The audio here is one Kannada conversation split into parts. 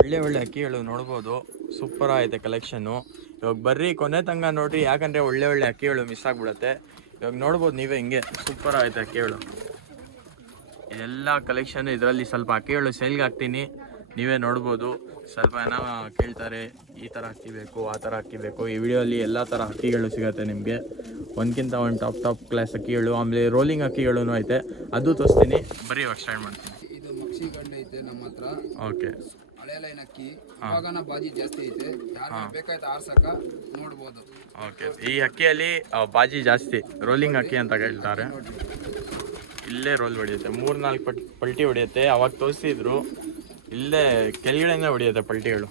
ಒಳ್ಳೆ ಒಳ್ಳೆ ಅಕ್ಕಿಗಳು ನೋಡ್ಬೋದು, ಸೂಪರ್ ಆಗಿದೆ ಕಲೆಕ್ಷನ್ನು. ಇವಾಗ ಬರ್ರಿ ಕೊನೆ ತಂಗ ನೋಡ್ರಿ, ಯಾಕಂದರೆ ಒಳ್ಳೆ ಒಳ್ಳೆ ಅಕ್ಕಿಗಳು ಮಿಸ್ ಆಗಿಬಿಡುತ್ತೆ. ಇವಾಗ ನೋಡ್ಬೋದು ನೀವೇ, ಹಿಂಗೆ ಸೂಪರ್ ಆಗಿದೆ ಅಕ್ಕಿಗಳು. ಇದೆಲ್ಲ ಕಲೆಕ್ಷನ್. ಇದರಲ್ಲಿ ಸ್ವಲ್ಪ ಅಕ್ಕಿಗಳು ಸೇಲ್ಗೆ ಹಾಕ್ತೀನಿ, ನೀವೇ ನೋಡ್ಬೋದು. ಸ್ವಲ್ಪ ಏನೋ ಕೇಳ್ತಾರೆ, ಈ ಥರ ಅಕ್ಕಿ ಬೇಕು, ಆ ಥರ ಅಕ್ಕಿ ಬೇಕು. ಈ ವಿಡಿಯೋಲಿ ಎಲ್ಲ ಥರ ಅಕ್ಕಿಗಳು ಸಿಗುತ್ತೆ ನಿಮಗೆ, ಒಂದ್ಕಿಂತ ಒಂದು ಟಾಪ್ ಕ್ಲಾಸ್ ಅಕ್ಕಿಗಳು. ಆಮೇಲೆ ರೋಲಿಂಗ್ ಅಕ್ಕಿಗಳೂ ಐತೆ, ಅದು ತೋರಿಸ್ತೀನಿ. ಬರೀ ಇವಾಗ ಸ್ಟಾರ್ಟ್ ಮಾಡ್ತೀನಿ. ಇದು ಮಕ್ಷಿ ಗಂಡೆ ಐತೆ ನಮ್ಮ ಹತ್ರ. ಓಕೆ, ಹಳೆ ಲೈನ್ ಅಕ್ಕಿ, ಇವಾಗನ ಬಾಜಿ ಜಾಸ್ತಿ ಐತೆ. ಯಾರು ಬೇಕಾಯ್ತು ಆರ್ಸಕ ನೋಡ್ಬೋದು. ಓಕೆ, ಈ ಅಕ್ಕಿಯಲ್ಲಿ ಬಾಜಿ ಜಾಸ್ತಿ, ರೋಲಿಂಗ್ ಅಕ್ಕಿ ಅಂತ ಹೇಳ್ತಾರೆ. ಇಲ್ಲೇ ರೋಲ್ ಹೊಡಿಯುತ್ತೆ, 3-4 ಪಲ್ಟಿ ಹೊಡಿಯುತ್ತೆ. ಅವಾಗ ತೋರಿಸಿದ್ರು, ಇಲ್ಲೇ ಕೆಳಗಡೆನೇ ಹೊಡಿಯುತ್ತೆ ಪಲ್ಟಿಗಳು.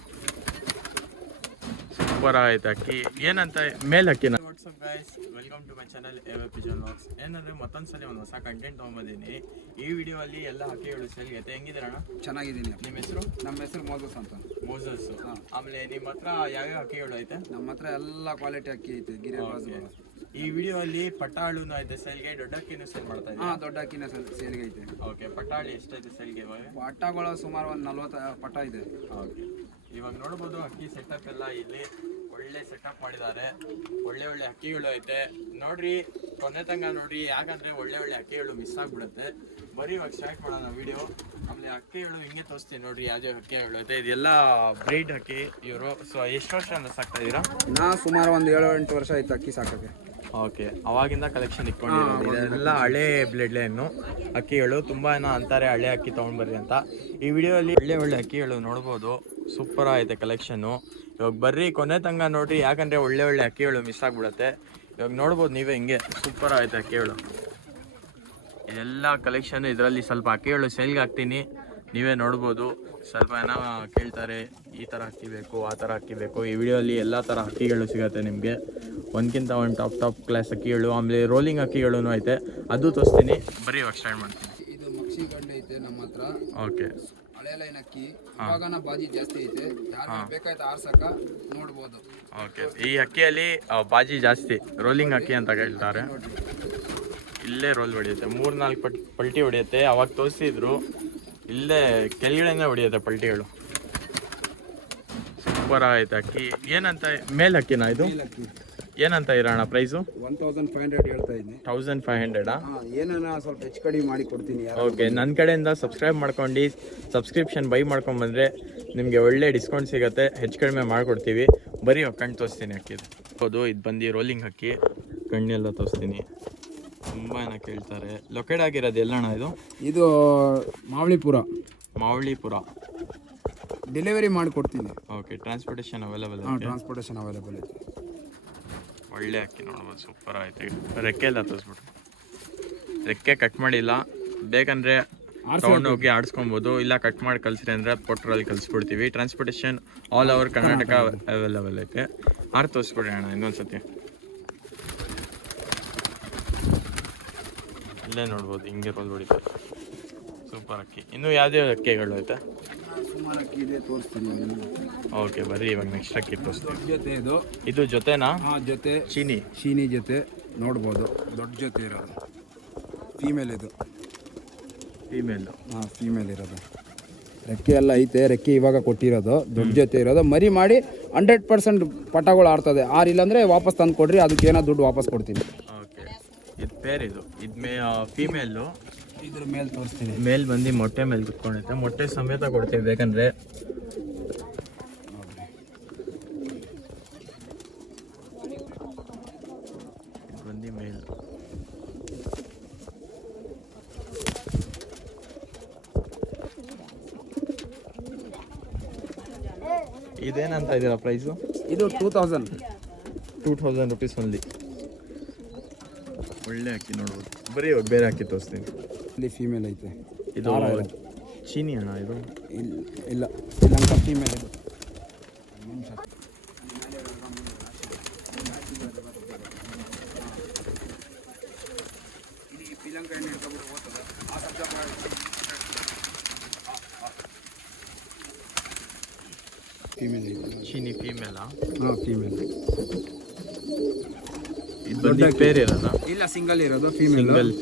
ಸೂಪರ್ ಆಗೈತೆ ಅಕ್ಕಿ. ಏನಂತ ಮೇಲ್ ಅಕ್ಕಿನ. What's up guys, welcome to my channel AVP vlogs. ಏನಂದರೆ ಮತ್ತೊಂದ್ಸಲಿ ಒಂದು ಹೊಸ ಕಂಟೆಂಟ್ ತೊಗೊಂಬಂದಿದ್ದೀನಿ. ಈ ವಿಡಿಯೋ ಅಲ್ಲಿ ಎಲ್ಲ ಅಕ್ಕಿಗಳು ಸೇಲ್ಗೈತೆ. ಹೆಂಗಿದ್ದೀರಣ್ಣ? ಚೆನ್ನಾಗಿದ್ದೀನಿ. ನಿಮ್ಮ ಹೆಸರು? ನಮ್ಮ ಹೆಸರು ಮೋಸಸ್ ಅಂತ. ಮೋಸಸ್. ಆಮೇಲೆ ನಿಮ್ಮ ಹತ್ರ ಯಾವ್ಯಾವ ಅಕ್ಕಿಗಳು ಐತೆ? ನಮ್ಮ ಹತ್ರ ಎಲ್ಲ ಕ್ವಾಲಿಟಿ ಅಕ್ಕಿ ಐತೆ. ಗಿರಿಬಾಜು. ಈ ವಿಡಿಯೋ ಅಲ್ಲಿ ಪಟ್ಟಾಳು ಐತೆ ಸೇಲ್ಗೆ, ದೊಡ್ಡ ಅಕ್ಕಿನೂ ಸೇಲ್ ಮಾಡ್ತಾ ಇದ್ದೀವಿ. ದೊಡ್ಡ ಅಕ್ಕಿನ ಸೇಲ್ಗೆ ಐತೆ. ಓಕೆ, ಪಟ್ಟಾಳಿ ಎಷ್ಟೈತೆ ಸೇಲ್ಗೆ ಇವಾಗ? ಪಟ್ಟಗಳು ಸುಮಾರು ಒಂದು 40 ಪಟ್ಟ ಇದೆ. ಓಕೆ, ಇವಾಗ ನೋಡ್ಬೋದು ಅಕ್ಕಿ ಸೆಟಪ್ ಎಲ್ಲ ಇಲ್ಲಿ ಒಳ್ಳೆ ಸೆಟಪ್ ಮಾಡಿದ್ದಾರೆ. ಒಳ್ಳೆ ಒಳ್ಳೆ ಅಕ್ಕಿಗಳು ಐತೆ ನೋಡ್ರಿ, ಕೊನೆ ತಂಗ ನೋಡ್ರಿ, ಯಾಕಂದ್ರೆ ಒಳ್ಳೆ ಒಳ್ಳೆ ಅಕ್ಕಿಗಳು ಮಿಸ್ ಆಗ್ಬಿಡುತ್ತೆ. ಬರೀ ಇವಾಗ ಸ್ಟಾರ್ಟ್ ಮಾಡೋಣ ವಿಡಿಯೋ. ಆಮೇಲೆ ಅಕ್ಕಿಗಳು ಹಿಂಗೆ ತೋರಿಸ್ತೀನಿ ನೋಡ್ರಿ, ಯಾವ್ಯಾವ ಅಕ್ಕಿಗಳು ಐತೆ. ಇದೆಲ್ಲ ಬ್ರೀಡ್ ಅಕ್ಕಿ ಇವರು. ಸೊ ಎಷ್ಟು ವರ್ಷ ಅಂತ ಸಾಕ್ತಾ ಇದ್ದೀರಾ? ನಾ ಸುಮಾರು ಒಂದು 7-8 ವರ್ಷ ಆಯ್ತು ಅಕ್ಕಿ ಸಾಕಕ್ಕೆ. ಓಕೆ, ಅವಾಗಿಂದ ಕಲೆಕ್ಷನ್ ಇಟ್ಕೊಂಡಿರೋದು. ಇದೆಲ್ಲ ಹಳೆ ಬ್ಲಡ್ ಲೈನು ಅಕ್ಕಿಗಳು. ತುಂಬ ಏನೋ ಅಂತಾರೆ ಹಳೆ ಅಕ್ಕಿ ತೊಗೊಂಡ್ಬರ್ರಿ ಅಂತ. ಈ ವಿಡಿಯೋಲಿ ಒಳ್ಳೆ ಒಳ್ಳೆ ಅಕ್ಕಿಗಳು ನೋಡ್ಬೋದು, ಸೂಪರ್ ಆಗಿದೆ ಕಲೆಕ್ಷನ್ನು. ಇವಾಗ ಬರ್ರಿ ಕೊನೆ ತಂಗ ನೋಡ್ರಿ, ಯಾಕಂದರೆ ಒಳ್ಳೆ ಒಳ್ಳೆ ಅಕ್ಕಿಗಳು ಮಿಸ್ ಆಗಿಬಿಡುತ್ತೆ. ಇವಾಗ ನೋಡ್ಬೋದು ನೀವೇ, ಹಿಂಗೆ ಸೂಪರ್ ಆಗಿದೆ ಅಕ್ಕಿಗಳು. ಇದೆಲ್ಲ ಕಲೆಕ್ಷನ್. ಇದರಲ್ಲಿ ಸ್ವಲ್ಪ ಅಕ್ಕಿಗಳು ಸೇಲ್ಗೆ ಹಾಕ್ತೀನಿ, ನೀವೇ ನೋಡ್ಬೋದು. ಸ್ವಲ್ಪ ಏನೋ ಕೇಳ್ತಾರೆ, ಈ ಥರ ಅಕ್ಕಿ ಬೇಕು, ಆ ಥರ ಅಕ್ಕಿ ಬೇಕು. ಈ ವಿಡಿಯೋಲಿ ಎಲ್ಲ ಥರ ಅಕ್ಕಿಗಳು ಸಿಗುತ್ತೆ ನಿಮಗೆ, ಒಂದ್ಕಿಂತ ಒಂದು ಟಾಪ್ ಕ್ಲಾಸ್ ಅಕ್ಕಿಗಳು. ಆಮೇಲೆ ರೋಲಿಂಗ್ ಅಕ್ಕಿಗಳೂ ಐತೆ, ಅದು ತೋರಿಸ್ತೀನಿ. ಬರೀ ಇವಾಗ ಸ್ಟಾರ್ಟ್ ಮಾಡ್ತೀನಿ. ಇದು ಮಕ್ಷಿ ಗಂಡೆ ಐತೆ ನಮ್ಮ ಹತ್ರ. ಓಕೆ, ಹಳೆ ಲೈನ್ ಅಕ್ಕಿ, ಇವಾಗನ ಬಾಜಿ ಜಾಸ್ತಿ ಐತೆ. ಯಾರು ಬೇಕಾಯ್ತು ಆರ್ಸಕ ನೋಡ್ಬೋದು. ಓಕೆ, ಈ ಅಕ್ಕಿಯಲ್ಲಿ ಬಾಜಿ ಜಾಸ್ತಿ, ರೋಲಿಂಗ್ ಅಕ್ಕಿ ಅಂತ ಹೇಳ್ತಾರೆ. ಇಲ್ಲೇ ರೋಲ್ ಹೊಡಿಯುತ್ತೆ, 3-4 ಪಲ್ಟಿ ಹೊಡಿಯುತ್ತೆ. ಅವಾಗ ತೋರಿಸಿದ್ರು, ಇಲ್ಲೇ ಕೆಳಗಡೆನೇ ಹೊಡಿಯುತ್ತೆ ಪಲ್ಟಿಗಳು. ಸೂಪರ್ ಆಗೈತೆ ಅಕ್ಕಿ. ಏನಂತ ಮೇಲ್ ಅಕ್ಕಿನ ಇದು? ಏನಂತ ಇರೋಣ ಪ್ರೈಸು? 1500 ಹೇಳ್ತಾ ಇದ್ದೀನಿ. 1500? ಏನಾನ ಸ್ವಲ್ಪ ಹೆಚ್ಚು ಕಡಿಮೆ ಮಾಡಿ ಕೊಡ್ತೀನಿ. ಓಕೆ, ನನ್ನ ಕಡೆಯಿಂದ ಸಬ್ಸ್ಕ್ರೈಬ್ ಮಾಡ್ಕೊಂಡು ಸಬ್ಸ್ಕ್ರಿಪ್ಷನ್ ಬೈ ಮಾಡ್ಕೊಂಬಂದರೆ ನಿಮಗೆ ಒಳ್ಳೆ ಡಿಸ್ಕೌಂಟ್ ಸಿಗುತ್ತೆ, ಹೆಚ್ಚು ಕಡಿಮೆ ಮಾಡಿಕೊಡ್ತೀವಿ. ಬರೀ ಕಣ್ಣು ತೋರಿಸ್ತೀನಿ ಅಕ್ಕಿದು. ಹೌದು, ಇದು ಬಂದು ರೋಲಿಂಗ್ ಅಕ್ಕಿ. ಕಣ್ಣೆಲ್ಲ ತೋರಿಸ್ತೀನಿ. ತುಂಬ ಏನೋ ಕೇಳ್ತಾರೆ. ಲೊಕೇಟ್ ಆಗಿರೋದು ಎಲ್ಲಣ್ಣ ಇದು? ಇದು ಮಾವಳಿಪುರ. ಮಾವಳಿಪುರ. ಡೆಲಿವರಿ ಮಾಡಿ ಕೊಡ್ತೀನಿ. Okay, transportation available? Transportation available ಐತೆ. ಒಳ್ಳೆ ಅಕ್ಕಿ ನೋಡ್ಬೋದು, ಸೂಪರ್ ಆಯ್ತು. ರೆಕ್ಕೆ ಎಲ್ಲ ತೋರಿಸ್ಬಿಟ್ಟು, ರೆಕ್ಕೆ ಕಟ್ ಮಾಡಿಲ್ಲ, ಬೇಕಂದರೆ ತೊಗೊಂಡೋಗಿ ಆಡಿಸ್ಕೊಬೋದು. ಇಲ್ಲ ಕಟ್ ಮಾಡಿ ಕಳಿಸ್ರಿ ಅಂದರೆ ಪೊಟ್ರಲ್ಲಿ ಕಳಿಸ್ಬಿಡ್ತೀವಿ. Transportation all over Karnataka available ಐತೆ. ತೋರಿಸ್ಬಿಡಿ ಅಣ್ಣ ಇನ್ನೊಂದ್ಸತಿ. ಇಲ್ಲೇ ನೋಡ್ಬೋದು, ಹಿಂಗೆ ರೋಲ್ ಹೊಡಿತಾರೆ. ಸೂಪರ್ ಅಕ್ಕಿ. ಇನ್ನೂ ಯಾವ್ಯಾವ ಅಕ್ಕಿಗಳು ಐತೆ? ಸುಮಾರು ಅಕ್ಕಿ ಇದೆ, ತೋರಿಸ್ತೀನಿ. ಓಕೆ, ಬರ್ರಿ ಇವಾಗ ನೆಕ್ಸ್ಟ್ ಅಕ್ಕಿ ತೋರಿಸ್ತೀನಿ. ಜೊತೆ ಇದು ಜೊತೆನಾ? ಜೊತೆ ಶೀನಿ ಜೊತೆ ನೋಡ್ಬೋದು. ದೊಡ್ಡ ಜೊತೆ ಇರೋದು ಫೀಮೇಲ್. ಇದು ಫೀಮೇಲು? ಫೀಮೇಲ್ ಇರೋದು. ರೆಕ್ಕೆ ಎಲ್ಲ ಐತೆ. ರೆಕ್ಕೆ ಇವಾಗ ಕೊಟ್ಟಿರೋದು, ದೊಡ್ಡ ಜೊತೆ ಇರೋದು. ಮರಿ ಮಾಡಿ 100% ಪಟಗಳು ಆಡ್ತದೆ. ಇಲ್ಲಾಂದರೆ ವಾಪಸ್ ತಂದು ಕೊಡ್ರಿ, ಅದಕ್ಕೆ ಏನೋ ದುಡ್ಡು ವಾಪಸ್ ಕೊಡ್ತೀನಿ. ಓಕೆ, ಇದು ಪೇರ್. ಇದು ಫೀಮೇಲು. ಇದ್ರ ಮೇಲೆ ತೋರಿಸ್ತೀನಿ. ಮೇಲ್ ಬಂದು ಮೊಟ್ಟೆ ಮೇಲೆ ಕುತ್ಕೊಂಡೈತೆ. ಮೊಟ್ಟೆ ಸಮೇತ ಕೊಡ್ತೀವಿ ಬೇಕಂದರೆ. ಇದು ಬಂದು ಮೇಲ್. ಇದೇನಂತ ಇದೀರಾ ಪ್ರೈಸು? ಇದು 2000 ರುಪೀಸ್ ಓನ್ಲಿ. ಒಳ್ಳೆ ಅಕ್ಕಿ ನೋಡ್ಬೋದು. ಬರೀ ಇವಾಗ ಬೇರೆ ಅಕ್ಕಿ ತೋರಿಸ್ತೀನಿ. ಇಲ್ಲಿ ಫೀಮೇಲ್ ಐತೆ. ಇದು ಚೀನಿ ಅಣ್ಣ ಇದು? ಇಲ್ಲ, ಶ್ರೀಲಂಕಾ ಫೀಮೇಲ್. ಇದು ಫೀಮೇಲ್. ಚೀನಿ ಫೀಮೇಲಾ? ಹಾಂ ಫೀಮೇಲ್. ಇದು ಬಂದು ಪೇರ್ ಇರೋದಾ? ಇಲ್ಲ ಸಿಂಗಲ್ ಇರೋದು ಫೀಮೇಲ್.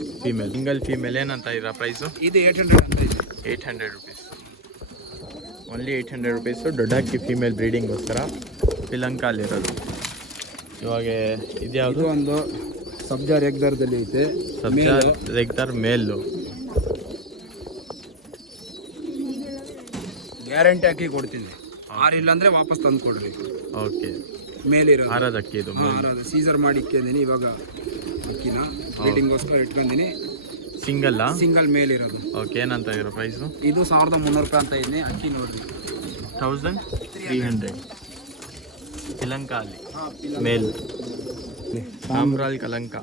ಸಿಂಗಲ್ ಫೀಮೇಲ್ ಏನಂತ ಇರೋ ಪ್ರೈಸು? ಇದು 800 ಅಂತ ಇದೆ. 800 ರುಪೀಸ್. Only 800 rupees. ದೊಡ್ಡ ಅಕ್ಕಿ ಫೀಮೇಲ್ ಬ್ರೀಡಿಂಗೋಸ್ಕರ ಶ್ರೀಲಂಕಾಲಿರೋದು. ಇವಾಗ ಇದ್ಯಾವುದು? ಇದು ಒಂದು ಸಬ್ಜಾ ರೆಗ್ದರ್ದಲ್ಲಿ ಐತೆ. ಸಬ್ಜಾ ರೆಗ್ದರ್ ಮೇಲು. ಗ್ಯಾರಂಟಿ ಹಾಕಿ ಕೊಡ್ತೀನಿ. ಆರಿಲ್ಲ ಅಂದರೆ ವಾಪಸ್ ತಂದು ಕೊಡ್ರಿ. ಓಕೆ. ಮೇಲಿರೋದು ಆರದ ಅಕ್ಕಿ ಇದು. ಸೀಸರ್ ಮಾಡಿ ಇಕ್ಕಿದ್ದೀನಿ ಇವಾಗ ಅಕ್ಕಿನ ಬ್ರೀಡಿಂಗೋಸ್ಕರ ಇಟ್ಕೊಂಡಿನಿ. ಸಿಂಗಲ್ಲಾ? ಸಿಂಗಲ್ ಮೇಲಿರೋದು. ಓಕೆ. ಏನಂತ ಇರೋ ಪ್ರೈಸು? ಇದು 1300 ರೂಪಾಯಿ ಅಂತ ಇದೆ. ಅಕ್ಕಿ ನೋಡ್ರಿ 1300. ಶ್ರೀಲಂಕಾ ಅಲ್ಲಿ ಮೇಲ್. ಸಾಮ್ರಾಲ್ ಕಲಂಕ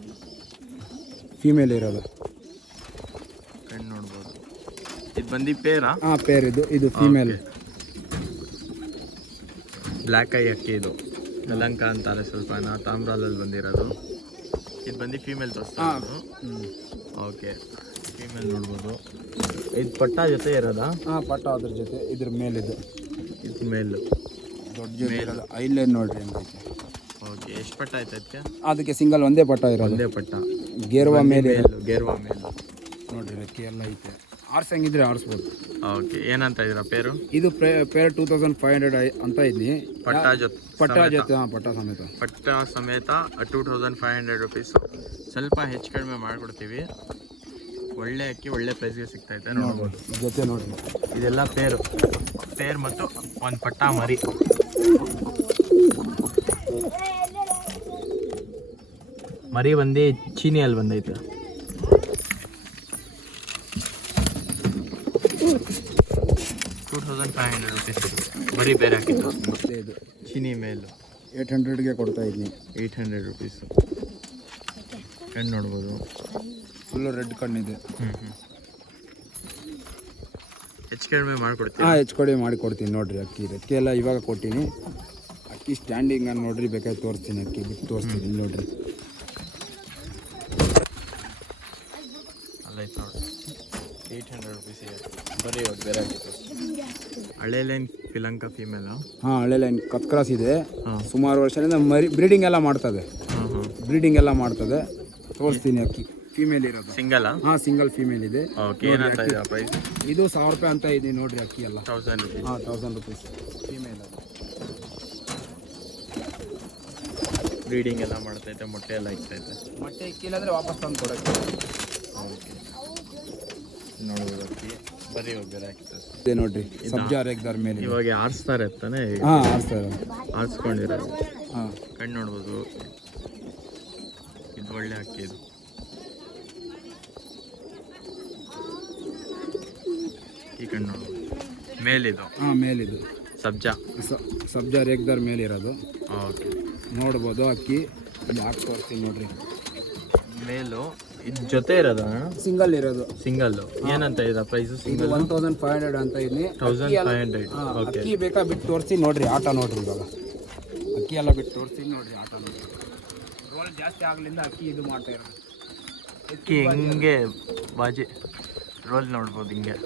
ಫೀಮೇಲ್ ಇರೋದು. ಕಣ್ಣು ನೋಡ್ಬೋದು. ಇದು ಬಂದು ಪೇರಾ? ಹಾಂ ಪೇರ್. ಇದು ಫೀಮೇಲ್. ಬ್ಲ್ಯಾಕ್ ಐ ಅಕ್ಕಿ ಇದು. ಕಲಂಕ ಅಂತಾರೆ ಸ್ವಲ್ಪ ತಾಮ್ರಾಲಲ್ಲಿ ಬಂದಿರೋದು. ಇದು ಬಂದು ಫೀಮೇಲ್ ತೋರಿಸ್ತಾ ಇರೋದು. ಓಕೆ. ಫೀಮೇಲ್ ನೋಡ್ಬೋದು. ಇದು ಪಟ್ಟ ಜೊತೆ ಇರೋದಾ? ಹಾಂ ಪಟ್ಟ ಅದ್ರ ಜೊತೆ. ಇದ್ರ ಮೇಲಿದು. ಇದು ಮೇಲು. ದೊಡ್ಡ ಜೊತೆ ಇರೋದು. ಐಲೈನ್ ನೋಡ್ರಿ ಹೆಂಗೈತೆ. ಓಕೆ. ಎಷ್ಟು ಪಟ್ಟ ಆಯ್ತು ಅದಕ್ಕೆ? ಅದಕ್ಕೆ ಸಿಂಗಲ್ ಒಂದೇ ಪಟ್ಟ ಇರೋದು. ಒಂದೇ ಪಟ್ಟ. ಗೇರ್ವಾ ಮೇಲೆ ಗೇರ್ವಾ ಮೇಲು ನೋಡ್ರಿ. ರೆಕ್ಕೆ ಎಲ್ಲ ಐತೆ. ಆರ್ಸಂಗಿದ್ರೆ ಆರಿಸ್ಬೋದು. ಓಕೆ. ಏನಂತ ಇದ್ದೀರಾ ಪೇರು? ಇದು ಪೇರ್ 2500 ಅಂತ ಇದ್ದೀನಿ. ಪಟ್ಟ ಜೊತೆ? ಪಟ್ಟ ಜೊತೆ. ಹಾಂ ಪಟ್ಟ ಸಮೇತ. ಪಟ್ಟ ಸಮೇತ 2500 ರುಪೀಸು. ಸ್ವಲ್ಪ ಹೆಚ್ಚು ಕಡಿಮೆ ಮಾಡಿಕೊಡ್ತೀವಿ. ಒಳ್ಳೆ ಅಕ್ಕಿ ಒಳ್ಳೆ ಪ್ರೈಸ್ಗೆ ಸಿಗ್ತೈತೆ ನೋಡ್ಬೋದು. ಜೊತೆ ನೋಡ್ರಿ. ಇದೆಲ್ಲ ಪೇರ್ ಮತ್ತು ಒಂದು ಪಟ್ಟ ಮರಿ. ಮರಿ ಬಂದು ಚೀನಿಯಲ್ಲಿ ಬಂದೈತೆ. ₹2500 ಮರಿ ಬೇರೆ ಹಾಕಿದ್ದು. ಮತ್ತೆ ಇದು ಚೀನಿ ಮೇಲು 800ಗೆ ಕೊಡ್ತಾ ಇದ್ದೀನಿ. 800 ರುಪೀಸು. ಕಣ್ಣು ನೋಡ್ಬೋದು. ಫುಲ್ಲು ರೆಡ್ ಕಣ್ಣಿದೆ. ಹೆಚ್ಚು ಕಡಿಮೆ ಮಾಡಿಕೊಡ್ತೀನಿ. ಹಾಂ ಹೆಚ್ಚು ಕಡಿಮೆ ಮಾಡಿಕೊಡ್ತೀನಿ ನೋಡ್ರಿ. ಅಕ್ಕಿ ರೆಕ್ಕೆ ಎಲ್ಲ ಇವಾಗ ಕೊಟ್ಟಿನಿ. ಅಕ್ಕಿ ಸ್ಟ್ಯಾಂಡಿಂಗ್ ಅನ್ನು ನೋಡ್ರಿ. ಬೇಕಾದ್ರೆ ತೋರಿಸ್ತೀನಿ. ಅಕ್ಕಿ ಬಿಟ್ಟು ತೋರಿಸ್ತೀನಿ. ಇಲ್ಲಿ ನೋಡ್ರಿ. ಅಲ್ಲೈತೆ ನೋಡಿ. 800 ರುಪೀಸಿಗೆ ಬರೀ ಬೇರೆ ಆಗಿತ್ತು. ಹಳೆ ಲೈನ್ ಶ್ರೀಲಂಕಾ ಫೀಮೇಲಾ? ಹಾಂ ಹಳೆ ಲೈನ್ ಕತ್ ಕ್ರಾಸ್ ಇದೆ. ಹಾಂ. ಸುಮಾರು ವರ್ಷದಿಂದ ಮರಿ ಬ್ರೀಡಿಂಗ್ ಎಲ್ಲ ಮಾಡ್ತದೆ. ಬ್ರೀಡಿಂಗ್ ಎಲ್ಲ ಮಾಡ್ತದೆ. ತೋರಿಸ್ತೀನಿ ಅಕ್ಕಿ. ಫೀಮೇಲ್ ಇರೋದು. ಸಿಂಗಲಾ? ಹಾಂ ಸಿಂಗಲ್ ಫೀಮೇಲ್ ಇದೆ. ಓಕೆ. ಏನಂತ ಇದೆ ಪ್ರೈಸ್? ಇದು 1000 ರೂಪಾಯಿ ಅಂತ ಇದೆ ನೋಡ್ರಿ. ಅಕ್ಕಿ ಎಲ್ಲ 1000 ರುಪೀಸ್. ಹಾಂ 1000 ರುಪೀಸ್ ಫೀಮೇಲ್ ಅದು. ಬ್ರೀಡಿಂಗ್ ಎಲ್ಲ ಮಾಡ್ತೈತೆ. ಮೊಟ್ಟೆ ಎಲ್ಲ ಇಕ್ತೈತೆ. ಮೊಟ್ಟೆ ಇಕ್ಕಿಲ್ಲ ಅಂದರೆ ವಾಪಸ್ ತಂದು ಕೊಡೋಕ್ಕೆ. ಓಕೆ. ನೋಡ್ಬೋದು ಅಕ್ಕಿ ಬರೀ ಬೇರೆ ಹಾಕಿತ್ತು. ಇದೆ ನೋಡ್ರಿ. ಸಬ್ಜಾ ರೆಗ್ದರ್ ಮೇಲೆ ಇವಾಗ ಆರಿಸ್ತಾರೆ ತಾನೆ? ಹಾಂ ಆರಿಸ್ತಾರೆ. ಆರಿಸ್ಕೊಂಡಿರೋದು. ಹಾಂ ಕಣ್ಣು ನೋಡ್ಬೋದು. ಇದು ಒಳ್ಳೆ ಅಕ್ಕಿ. ಇದು ಈ ಕಣ್ಣು ನೋಡ್ಬೋದು. ಮೇಲಿದು? ಹಾಂ ಮೇಲಿದು ಸಬ್ಜಾ ರೆಗ್ದರ್ ಮೇಲಿರೋದು. ಓಕೆ. ನೋಡ್ಬೋದು ಅಕ್ಕಿ. ಇಲ್ಲಿ ಹಾಕಿ ತೋರಿಸ್ತೀನಿ ನೋಡ್ರಿ. ಮೇಲು. ಇದು ಜೊತೆ ಇರೋದ? ಸಿಂಗಲ್ ಇರೋದು. ಸಿಂಗಲ್ಲು. ಏನಂತ ಇದೆ ಪ್ರೈಸು? ಸಿಂಗಲ್ 1500 ಅಂತ ಇದೀನಿ. 1500. ಓಕೆ. ಅಕ್ಕಿ ಬೇಕಾ ಬಿಟ್ಟು ತೋರಿಸಿ ನೋಡ್ರಿ. ಆಟ ನೋಡ್ರಿ. ಇವಾಗ ಅಕ್ಕಿ ಎಲ್ಲ ಬಿಟ್ಟು ತೋರಿಸ್ತೀನಿ ನೋಡ್ರಿ. ಆಟ ನೋಡ್ರಿ. ರೋಲ್ ಜಾಸ್ತಿ ಆಗಲಿಂದ ಅಕ್ಕಿ ಇದು ಮಾಡ್ತಾ ಇರೋದು. ಅಕ್ಕಿ ಹಿಂಗೆ ಬಾಜಿ ರೋಲ್ ನೋಡ್ಬೋದು. ಹಿಂಗೆ